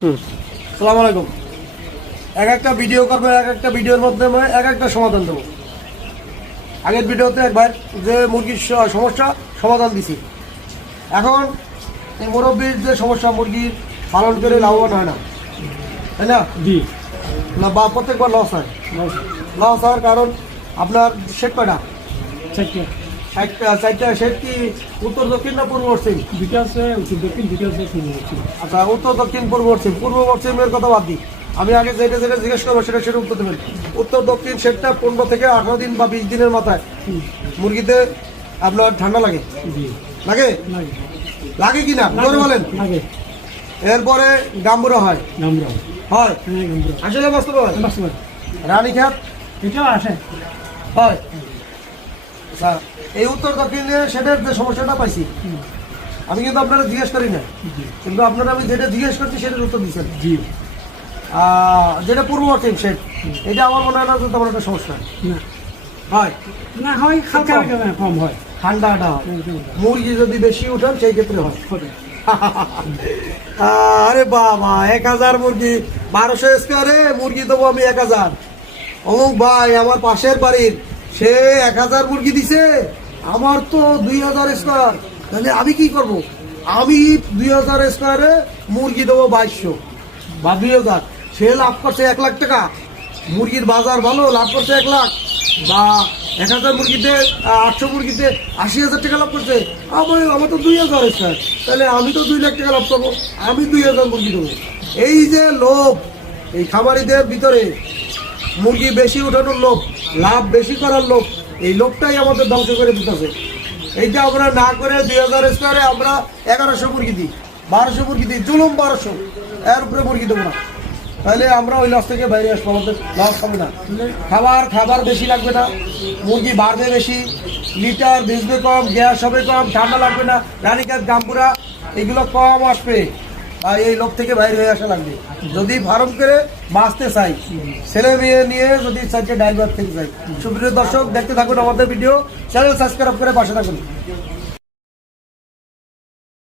সালাম আলাইকুম। এক একটা ভিডিও করবো, এক একটা ভিডিওর মধ্যে এক একটা সমাধান দেবো। আগের ভিডিওতে একবার যে মুরগির সমস্যা সমাধান দিছি। এখন এই মুরব্বীর যে সমস্যা, মুরগির পালন করে লাভবান হয় না, তাই না? জি না, বা প্রত্যেকবার লস হয়। লস হওয়ার কারণ আপনার শেড কয়টা? চারটা শেড কি উত্তর দক্ষিণ না পূর্ব পশ্চিম? দুইটা আছে উত্তর দক্ষিণ, দুইটা আছে পূর্ব পশ্চিম। আচ্ছা, উত্তর দক্ষিণ পূর্ব পশ্চিম। পূর্ব পশ্চিমের কথা বাদ দিই, আমি আগে যেটা যেটা জিজ্ঞেস করবো সেটা উত্তর দেবেন। উত্তর দক্ষিণ শেডটা 15 থেকে 18 দিন বা 20 দিনের মাথায় মুরগিতে আপনার ঠান্ডা লাগে। জি লাগে? লাগে লাগে কি না জোরে বলেন। লাগে। এরপরে গাম্বুরা হয়। গামরা হয় হ্যাঁ গামরা আসলে বাস্তব হয়। বাস্তব রানী খ্যাত এটাও আসে। হয়। আচ্ছা, এই উত্তর দক্ষিণে শেডের যে সমস্যাটা পাইছি, আমি কিন্তু আপনারা জিজ্ঞেস করি না, কিন্তু আপনারা আমি যেটা জিজ্ঞেস করছি সেটার উত্তর দিচ্ছেন। জি যেটা পূর্ব পশ্চিম শেড, এটা আমার মনে হয় না যে তেমন একটা সমস্যা না হয়। না হয় হালকা হালকা কম হয়। ঠান্ডাটা হয়। মুরগি যদি বেশি উঠান সেই ক্ষেত্রে হয়। আরে বাবা, 1000 মুরগি, 1200 স্কোয়ারে মুরগি দেবো আমি 1000। অমুক ভাই আমার পাশের বাড়ির, সে 1000 মুরগি দিছে, আমার তো 2000 স্কোয়ার। তাহলে আমি কি করব? আমি 2000 স্কোয়ারে মুরগি দেবো 2200 বা 2000। সে লাভ করছে 1 লাখ টাকা। মুরগির বাজার ভালো, লাভ করছে 1 লাখ। বা 1000 মুরগিতে 800 মুরগিতে 80,000 টাকা লাভ করছে। আমার তো 2000 স্কোয়ার, তাহলে আমি তো 2 লাখ টাকা লাভ করবো। আমি 2000 মুরগি দেবো। এই যে লোভ, এই খামারিদের ভিতরে মুরগি বেশি উঠানোর লোভ, লাভ বেশি করার লোভ, এই লোভটাই আমাদের ধ্বংস করে দিতেছে। এইটা আমরা না করে 2000 স্কোয়ারে আমরা 1100 মুরগি দিই, 1200 মুরগি দিই, জুলুম 1200, এর উপরে মুরগি দেবো না। তাহলে আমরা ওই লস থেকে বাইরে আসবো, আমাদের লস হবে না। খাবার বেশি লাগবে না, মুরগি বাড়বে বেশি, লিটার ভিজবে কম, গ্যাস হবে কম, ঠান্ডা লাগবে না, রানীকাত গাম্বুরা এগুলো কম আসবে। আর এই লোক থেকে বাইরে হয়ে আসা লাগবে যদি ফার্ম করে বাঁচতে চাই, ছেলে মেয়ে নিয়ে যদি চাইছে ড্রাইভার থেকে চাই। সুপ্রিয় দর্শক, দেখতে থাকুন আমাদের ভিডিও, চ্যানেল সাবস্ক্রাইব করে পাশে থাকুন।